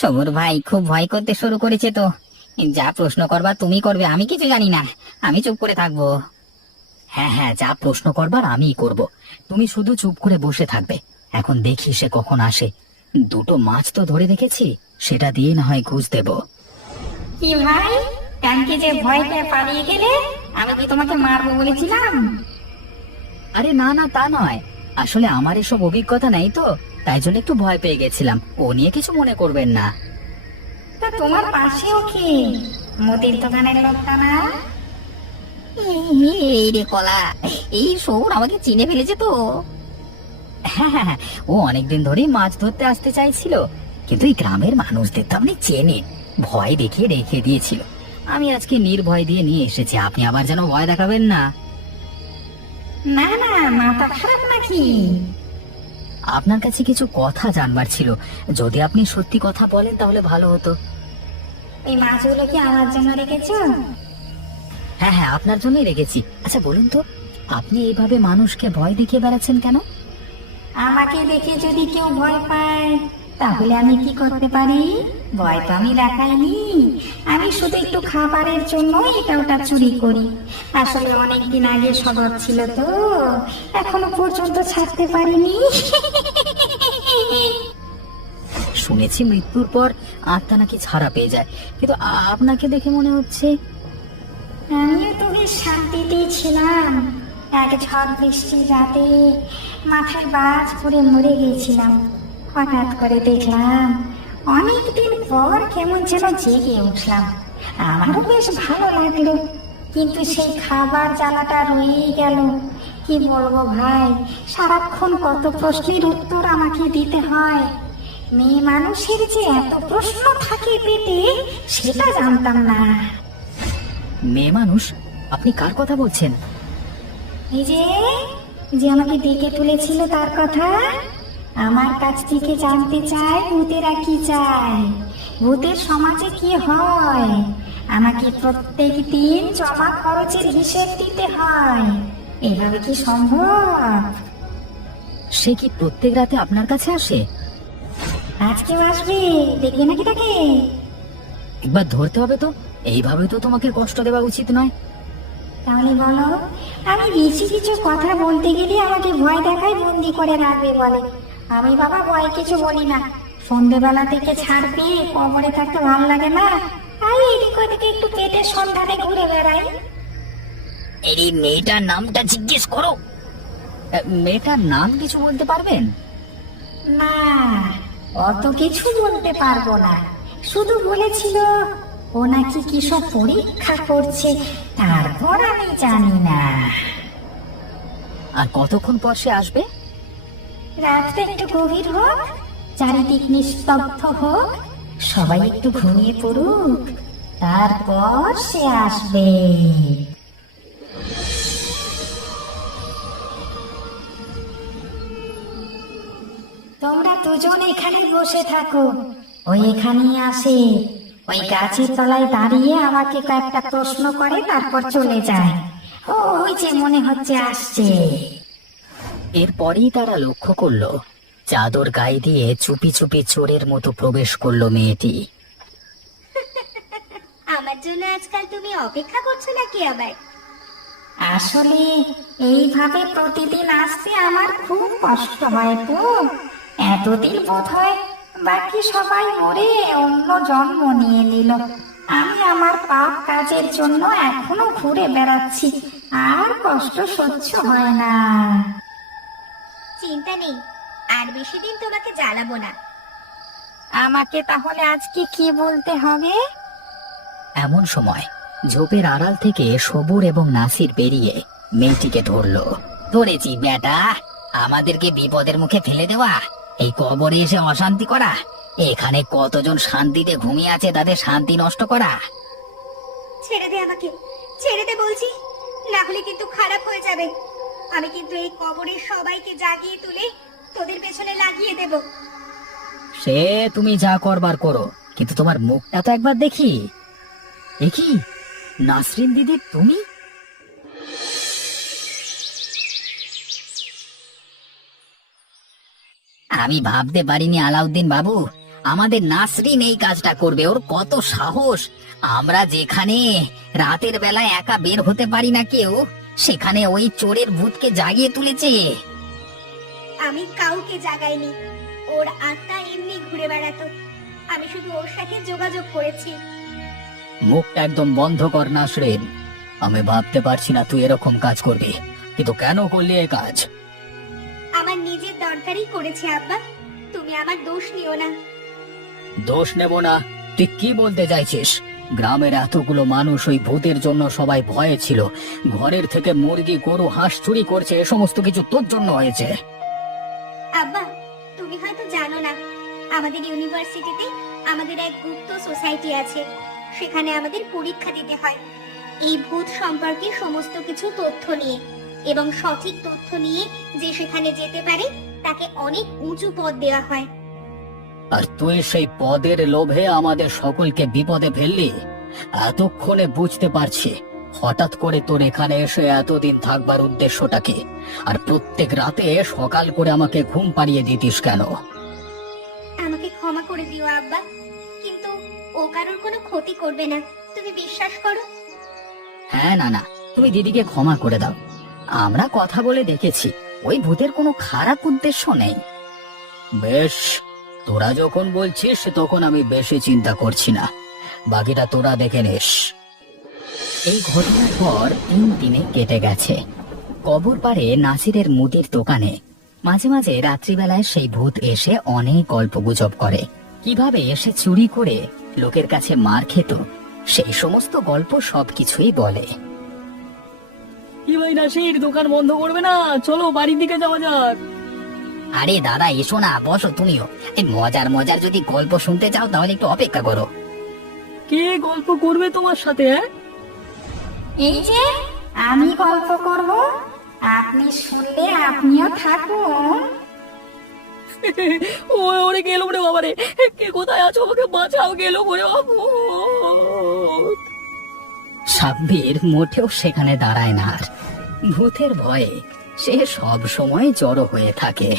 সবুর ভাই খুব ভয় করতে শুরু করেছে তো। যা প্রশ্ন করবার তুমি করবে, আমি কিছু জানি না, আমি চুপ করে থাকবো। হ্যাঁ হ্যাঁ, যা প্রশ্ন করবার আমিই করব, তুমি শুধু চুপ করে বসে থাকবে। এখন দেখি সে কখন আসে। দুটো মাছ তো ধরে রেখেছি, সেটা দিয়ে না হয় ঘুষ দেব। কি ভাই, কালকে যে ভয় পেয়ে পালিয়ে গেলে, আমি কি তোমাকে মারবো বলেছিলাম? আরে না না, তা নয়, আসলে আমার এসব অভিজ্ঞতা নেই তো, তাই জন্য একটু ভয় পেয়ে গেছিলাম। ও নিয়ে কিছু মনে করবেন না। তা তোমার পাশেও কি মুদির দোকানের লোকটা না? এই রে কলা, এই শোর আমাকে চিনে ফেলেছে তো। হ্যাঁ হ্যাঁ হ্যাঁ, ও অনেকদিন ধরেই মাছ ধরতে আসতে চাইছিল, কিন্তু এই গ্রামের মানুষদের তো আপনি চেনেন, ভয় দেখিয়ে রেখে দিয়েছিল। আমি আজকে নির্ভয় দিয়ে নিয়ে এসেছি, আপনি আবার যেন ভয় দেখাবেন না। না না, মাথা খারাপ নাকি? আপনার কাছে কিছু কথা জানবার ছিল, যদি আপনি সত্যি কথা বলেন তাহলে ভালো হতো। এই মাছগুলো কি আমার জন্য রেখেছো? হ্যাঁ হ্যাঁ, আপনার জন্যই রেখেছি। আচ্ছা বলুন তো, আপনি এইভাবে মানুষকে ভয় দেখিয়ে বেড়াচ্ছেন কেন? আমাকে দেখে যদি কেউ ভয় পায়, তাহলে আমি কি করতে পারি? ভয় তো আমি দেখাইনি, আমি শুধু একটু খাবারের জন্য এটা ওটা চুরি করি। আসলে অনেকদিন আগে স্বভাব ছিল তো, এখনো পর্যন্ত ছাড়তে পারিনি। শুনেছি মৃত্যুর পর আত্মা নাকি ছাড়া পেয়ে যায়, কিন্তু আপনাকে দেখে মনে হচ্ছে। আমিও তো বেশ শান্তিতেই ছিলাম। এক ঝড় বৃষ্টির রাতে মাথায় বাজ পড়ে মরে গিয়েছিলাম। হঠাৎ করে দেখলাম অনেকদিন পর কেমন যেন জেগে উঠলাম। আমারও বেশ ভালো লাগলো, কিন্তু সেই খাবার জ্বালাটা রয়েই গেল। কি বলবো ভাই, সারাক্ষণ কত প্রশ্নের উত্তর আমাকে দিতে হয়। মেয়ে মানুষের যে এত প্রশ্ন থাকে পেটে, সেটা জানতাম না। মেয়ে মানুষ? আপনি কার কথা বলছেন? এই যে যে আমাকে ডেকে তুলেছিল তার কথা। আমার কাছ থেকে জানতে চায় ভূতেরা কি চায়, ভূতের সমাজে কি হয়। আমাকে প্রত্যেক দিন জমা খরচের হিসেব দিতে হয়। এভাবে কি সম্ভব? সে কি প্রত্যেক রাতে আপনার কাছে আসে? আজকেও আসবে, দেখবে নাকি তাকে? একবার ধরতে হবে তো, এইভাবে তো তোমাকে কষ্ট দেওয়া উচিত নয়। তাহলে বলো, আমি বেশি কিছু কথা বলতে গেলে আমাকে ভয় দেখায় বন্দি করে রাখবে বলে। আমি বাবা ভয় কিছু বলি না। সন্ধেবেলা থেকে ছাড়বে, কবরে থাকতে ভালো লাগে না, তাই এদিক ওদিকে একটু পেটের সন্ধানে ঘুরে বেড়াই। এই মেয়েটার নামটা জিজ্ঞেস করো। মেয়েটার নাম কিছু বলতে পারবেন? না, অত কিছু বলতে পারবো না। শুধু বলেছিল ও নাকি কিসব পরীক্ষা করছে, তারপর আমি জানি না। আর কতক্ষণ পর সে আসবে? রাতটা একটু গভীর হোক, চারিদিক নিস্তব্ধ হোক, সবাই একটু ঘুমিয়ে পড়ুক, তারপর সে আসবে। তোমরা দুজন এখানে বসে থাকো, ওই এখানেই আসে। ওই গাছের তলায় দাঁড়িয়ে আমাকে কয়েকটা প্রশ্ন করে তারপর চলে যায়। ওই যে মনে হচ্ছে আসছে। এরপরেই তারা লক্ষ্য করলো চাদর গায়ে দিয়ে চুপি চুপি চোরের মতো প্রবেশ করলো মেয়েটি। আমার জন্য আজকাল তুমি অপেক্ষা করছো নাকি আবার? আসলে এইভাবে প্রতিদিন আসতে আমার খুব কষ্ট হয় তো। এতদিন বোধ হয় বাকি সবাই মরে অন্য জন্ম নিয়ে নিল। আমি আমার পাপ কাজের জন্য এখনো ঘুরে বেড়াচ্ছি, আর কষ্ট সহ্য হয় না। চিন্তা নেই, আর বেশি দিন তোমাকে জ্বালাবো না। আমাকে তাহলে আজকে কি বলতে হবে? এমন সময় ঝোপের আড়াল থেকে সবুর এবং নাসির বেরিয়ে মেয়েটিকে ধরলো। ধরেছি বেটা, আমাদেরকে বিপদের মুখে ফেলে দেওয়া, এই কবরে এসে অশান্তি করা, এখানে কতজন শান্তিতে ঘুমিয়ে আছে তাদের শান্তি নষ্ট করা। ছেড়ে দে আমাকে, ছেড়ে দে বলছি, না হলে কিন্তু খারাপ হয়ে যাবে। আমি কিন্তু এই কবরের সবাইকে জাগিয়ে তুলে তোদের পেছনে লাগিয়ে দেব। সে তুমি যা করবার করো, কিন্তু তোমার মুখটা তো একবার দেখি। এ কি নাসরিন দিদি, তুমি? আমি ভাবতে পারিনি আলাউদ্দিন বাবু, আমাদের নাসরিন এই কাজটা করবে? ওর কত সাহস! আমরা যেখানে রাতের বেলায় একা বের হতে পারি না কেউ, সেখানে ওই চোরের ভূতকে জাগিয়ে তুলেছে। আমি কাউকে জাগাইনি, ওর আত্মা এমনি ঘুরে বেড়াতো। আমি শুধু ওর সাথে যোগাযোগ করেছি। মুখটা একদম বন্ধ কর নাসরিন। আমি ভাবতে পারছি না তুই এরকম কাজ করবি, কিন্তু কেন করলি এই কাজ? আমার নিজের দরকারই করেছি আব্বা, তুমি আমার দোষ নিও না। দোষ নেব না? তুই কি বলতে চাইছিস? গ্রামের এতগুলো মানুষ ওই ভূতের জন্য সবাই ভয়ে ছিল। ঘরের থেকে মুরগি, গরু, হাঁস চুরি করছে, এ সমস্ত কিছু তোর জন্য হয়েছে। আব্বা, তুমি হয়তো জানো না, আমাদের ইউনিভার্সিটিতে আমাদের এক গুপ্ত সোসাইটি আছে। সেখানে আমাদের পরীক্ষা দিতে হয় এই ভূত সম্পর্কে সমস্ত কিছু তথ্য নিয়ে, এবং সঠিক তথ্য নিয়ে যে সেখানে যেতে পারে তাকে অনেক উঁচু পদ দেওয়া হয়। আর তুই সেই পদের লোভে আমাদের সকলকে বিপদে ফেললি। এতক্ষণে বুঝতে পারছি হঠাৎ করে তোর এখানে এসে এতদিন থাকবার উদ্দেশ্যটা কি, আর প্রত্যেক রাতে সকাল করে আমাকে ঘুম পাড়িয়ে দিতিস কেন? আমাকে ক্ষমা করে দিও আব্বা, কিন্তু ও কারোর কোনো ক্ষতি করবে না, তুমি বিশ্বাস করো। হ্যাঁ, না না, তুমি দিদিকে ক্ষমা করে দাও। আমরা কথা বলে দেখেছি, ওই ভূতের কোনো খারাপ উদ্দেশ্য নেই। বেশ, তোরা যখন বলছিস তখন আমি বেশি চিন্তা করছি না, বাকিটা তোরা দেখে নিস। এই ঘটনার পর 3 দিনে কেটে গেছে। কবর পাড়ে নাসিরের মুদির দোকানে মাঝে মাঝে রাত্রিবেলায় সেই ভূত এসে অনেক গল্পগুজব করে। কিভাবে এসে চুরি করে লোকের কাছে মার খেত, সেই সমস্ত গল্প সবকিছুই বলে। কি ভাই নাসির, দোকান বন্ধ করবে না? চলো বাড়ির দিকে যাওয়া যাক। আরে দাদা, এসো না, বসো তুমিও। এই মজার মজার যদি গল্প শুনতে চাও তাহলে একটু অপেক্ষা করো। কে গল্প করবে তোমার সাথে? এই যে আমি গল্প করব, আপনি শুনলে আপনিও থাকুন। ওরে গেল রে বাবা রে, কে কোথায় আছো? আমাকে বাঁচাও, গেল করে বাবু। সাব্বির মোটেও সেখানে দাঁড়ায় না আর। ভূতের ভয়ে সে সব সময় জড়ো হয়ে থাকে।